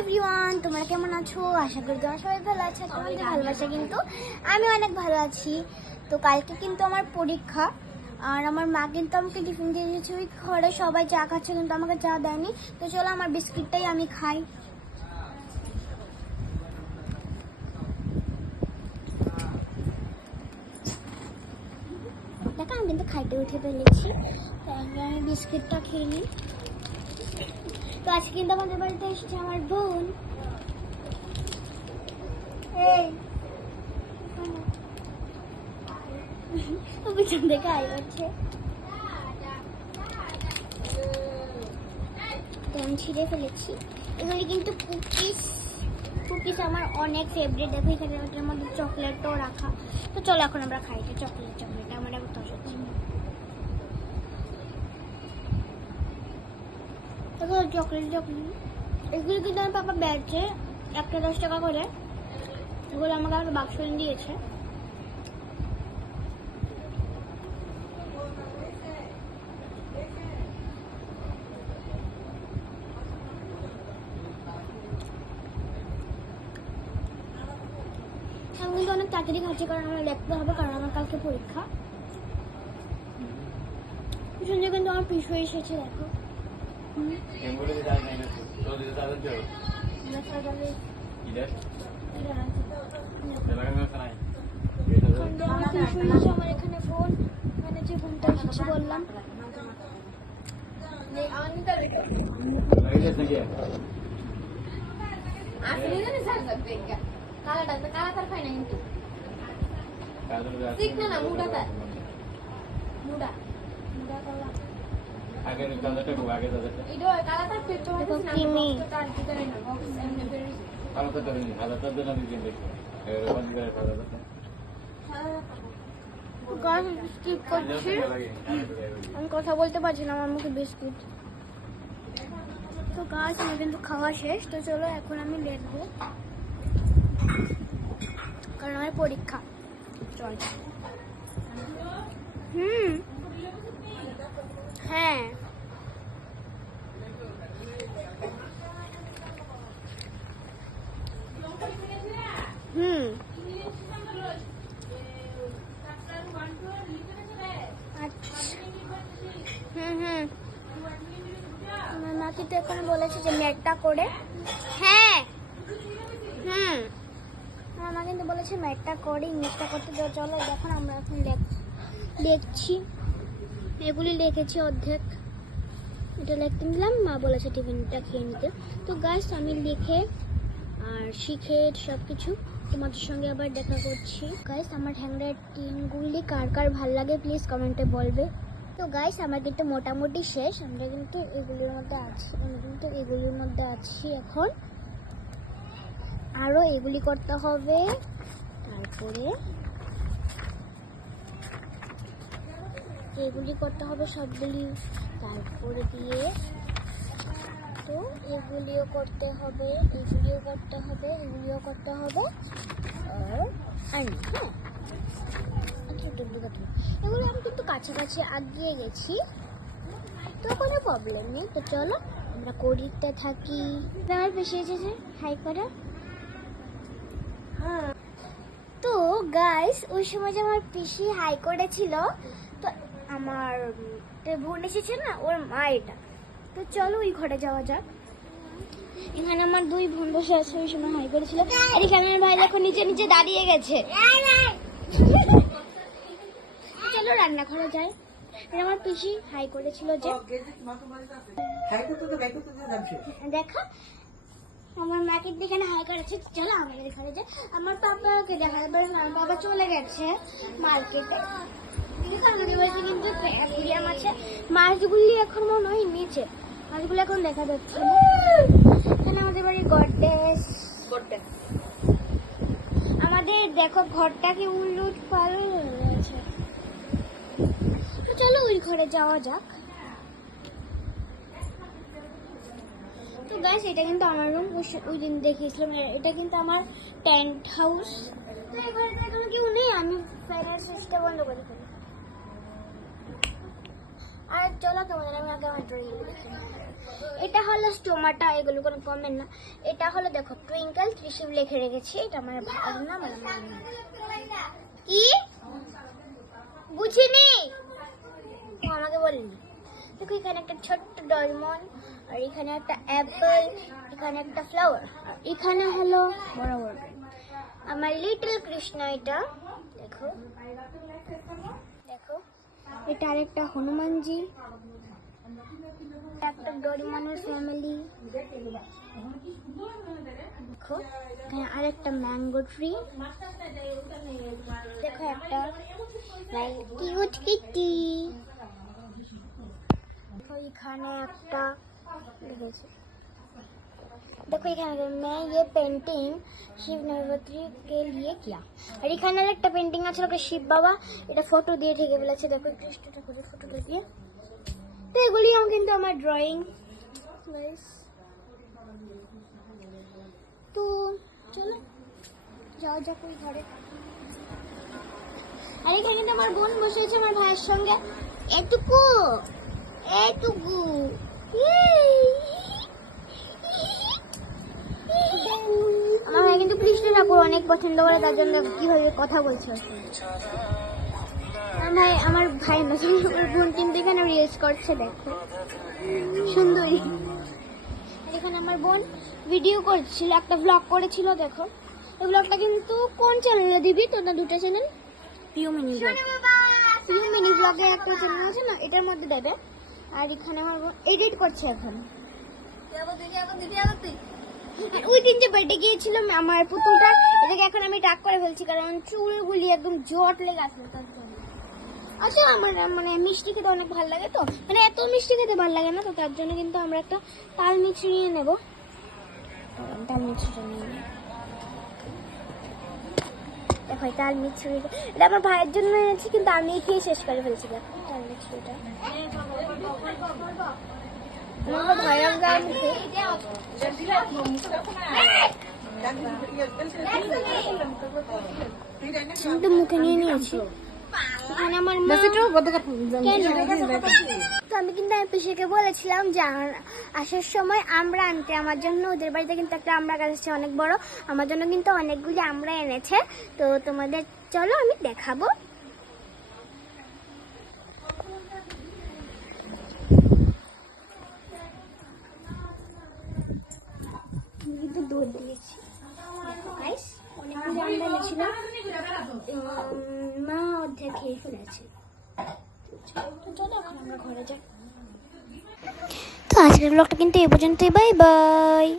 Everyone, তোমরা কেমন আছো? আশা করি তোমরা সবাই ভালো আছো। তোমাদের ভালোবাসা কিন্তু আমি অনেক ভালো আছি। তো কালকে কিন্তু আমার পরীক্ষা, আর আমার মা কিন্তু আমাকে টিফিন দিয়ে দিয়েছে। ওই ঘরে সবাই চা খাচ্ছে কিন্তু আমাকে চা দেয়নি। তো চলো আমার বিস্কিটটাই আমি খাই। দেখো আমি কিন্তু খাইতে উঠে ফেলেছি, আমি বিস্কিটটা খেয়ে নিই। তো আজকে কিন্তু আমাদের বাড়িতে এসেছে আমার বোন। পিছন থেকে আই হচ্ছে, আমি ছিঁড়ে ফেলেছি। এগুলি কিন্তু কুকিজ আমার অনেক ফেভারিট। দেখো এখানে ওটার মধ্যে চকলেটও রাখা। তো চলো এখন আমরা খাই। চকলেট আমার এখন পছন্দ। দেখো চকলেট এগুলো কিন্তু আমার পাপা বেচে একটা 10 টাকা করে। এগুলো আমাকে একটা বাক্স দিয়েছে। আমি কিন্তু অনেক তাড়াতাড়ি খাচ্ছি কারণ আমার লিখতে হবে, কারণ আমার কালকে পরীক্ষা। পিছনে কিন্তু আমার পিছু এসেছে। দেখো আমার এখানে ফোন, মানে যে ফোনটা এসেছে বললাম। আমি কথা বলতে পারছি না, আমার মুখে বিস্কুট। তো গাছ আমার কিন্তু খাওয়া শেষ। তো চলো এখন আমি লিখবো কারণ আমার পরীক্ষা। চল। হ্যাঁ আমার মা কিন্তু এখন বলেছে যে ম্যাটটা করে। হ্যাঁ আমার মা কিন্তু বলেছে ম্যাটটা করে ইংলিশটা করতে। তো চলো দেখুন আমরা এখন লিখছি। এগুলি লিখেছি অর্ধেক, এটা লিখতে নিলাম। মা বলেছে টিফিনটা খেয়ে নিতে। তো গাইস আমি লিখে আর শিখে সব কিছু তোমাদের সঙ্গে আবার দেখা করছি। গাইস আমার হ্যান্ডরাইটিংগুলি কার কার ভালো লাগে প্লিজ কমেন্টে বলবে। তো গাইস আমার কিন্তু মোটামুটি শেষ। আমরা কিন্তু এগুলির মধ্যে আছি এখন। আরও এগুলি করতে হবে, তারপরে এগুলি করতে হবে সবগুলি, তারপরে দিয়ে তো এগুলিও করতে হবে, এগুলিও করতে হবে, এগুলিও করতে হবে। আর না, এগুলো আমি কিন্তু কাছাকাছি আগিয়ে গেছি, তো কোনো প্রবলেম নেই। তো চলো আমরা করিতে থাকি। আমার বেশি এসেছে হাই করে। তো গাইস ওই সময় যে আমার পিসি হাই করেছিল, তো আমার বোন এসেছে না, ওর মা এটা। তো চলো ওই ঘরে যাওয়া যাক। এখানে আমার দুই বোন বসে আছে, ওই সময় হাই করেছিল। আর এখানে আমার ভাই দেখো নিচে নিচে দাঁড়িয়ে গেছে। চলো রান্নাঘরে যাই। আমার পিসি হাই করেছিল যে দেখা, আমার মাকে দেখে হাই করেছে। চলো আমাদের ঘরে যাই। আমার পাপাকে দেখা যাবে, আমার বাবা চলে গেছে মার্কেটে। আমাদের বাড়িতে কিন্তু অ্যাকুরিয়াম আছে। মাছগুলি এখন মনে হয় নিচে, মাছগুলো এখন দেখা যাচ্ছে না। এখানে আমাদের বাড়ির গডরেজ। আমাদের দেখো ঘরটাকে উলট পালট হয়েছে। চলো ওই ঘরে যাওয়া যাক। তো গাইস এটা কিন্তু আমার রুম, ওই দিন দেখিয়েছিলাম। এটা কিন্তু আমার টেন্ট হাউস। তো এই ঘরে এখন কেউ নেই, আমি ফ্যানের সুইচটা বন্ধ করে ফেলি। আর চলো তোমাদের আমি আগে আমার ড্রয়িং দেখি। এটা হলো স্টোমাটা, এগুলো কোনো কমেন্ট না। এটা হলো দেখো টুইঙ্কেল ত্রিশিব লিখে রেখেছি, এটা আমার ভাইয়ের নাম আর আমার নাম। কি বুঝিনি, ও আমাকে বলিনি। দেখো এখানে একটা ছোট্ট ডয়মন্ড, আর এখানে একটা অ্যাপেল, এখানে একটা ফ্লাওয়ার, এখানে হলো বড় বড় আমার লিটল কৃষ্ণ। এটা দেখো দেখো, এটা আরেকটা হনুমানজি, একটা ডোরেমনের ফ্যামিলি। দেখো এখানে আরেকটা ম্যাঙ্গো ট্রি, দেখো একটা কিউট কিটি, দেখো এখানে একটা লিখেছে। देखो এখানে मैं ये पेंटिंग शिव नवरात्रि के लिए किया। আর এখানে একটা পেন্টিং আছে ওটা শিব বাবা, এটা ফটো দিয়ে ঢেকে ফেলেছে। দেখো কৃষ্ণটা করে ফটো দিয়ে। তো এগুলি কিন্তু আমার ড্রয়িং। তো চলো যাও যাক ওই ঘরে। আর এখানে কিন্তু আমার বোন বসে আছে আমার ভাইয়ের সঙ্গে, এটুকু এটুকু। আমার ভাই কিন্তু কৃষ্ণ ঠাকুর অনেক পছন্দ করে, তার জন্য কিভাবে কথা বলছে। আমার ভাই নতুন আমার বোন কিন্তু এখানে রিলস করছে, দেখো সুন্দরী। এখানে আমার বোন ভিডিও করছিল, একটা ব্লগ করেছিল। দেখো এই ব্লগটা কিন্তু কোন চ্যানেলে দিবি তোরা? দুটো চ্যানেল, পিউ মিনি ব্লগে একটা চ্যানেল আছে না, এটার মধ্যে দেবে। আর এখানে আমার বোন এডিট করছে এখন। ওই দিন যে বার্থডে গিয়েছিলাম আমার পুতুলটার, এটাকে এখন আমি টাক করে ফেলছি কারণ চুলগুলি একদম জট লেগে আসলো তার জন্য। আচ্ছা আমার মানে মিষ্টি খেতে অনেক ভালো লাগে, তো মানে এত মিষ্টি খেতে ভালো লাগে না, তো তার জন্য কিন্তু আমরা একটা তাল মিষ্টি নিয়ে নেবো। তাল মিষ্টিটা নিয়ে নেব। দেখো তাল মিষ্টি, এটা আমার ভাইয়ের জন্য এনেছি কিন্তু আমি খেয়ে শেষ করে ফেলছি। দেখো তাল মিষ্টিটা আমার ভাইয়ের গায়ে কিন্তু মুখে নিয়ে নিয়েছি। এখানে আমার মা, তো আমি কিন্তু পিসিকে বলেছিলাম যে আসার সময় আমরা আনতে আমার জন্য। ওদের বাড়িতে কিন্তু একটা আমরা গাছ আছে অনেক বড়, আমার জন্য কিন্তু অনেকগুলি আমরা এনেছে। তো তোমাদের চলো আমি দেখাবো। কিন্তু দুধ দিয়েছি, অনেকগুলো আমরা এনেছিলাম, মা অর্ধেক খেয়ে ফেলেছে। চলো এখন আমরা ঘরে যাই। তো আজকের ব্লগটা কিন্তু এই পর্যন্তই, বাই বাই।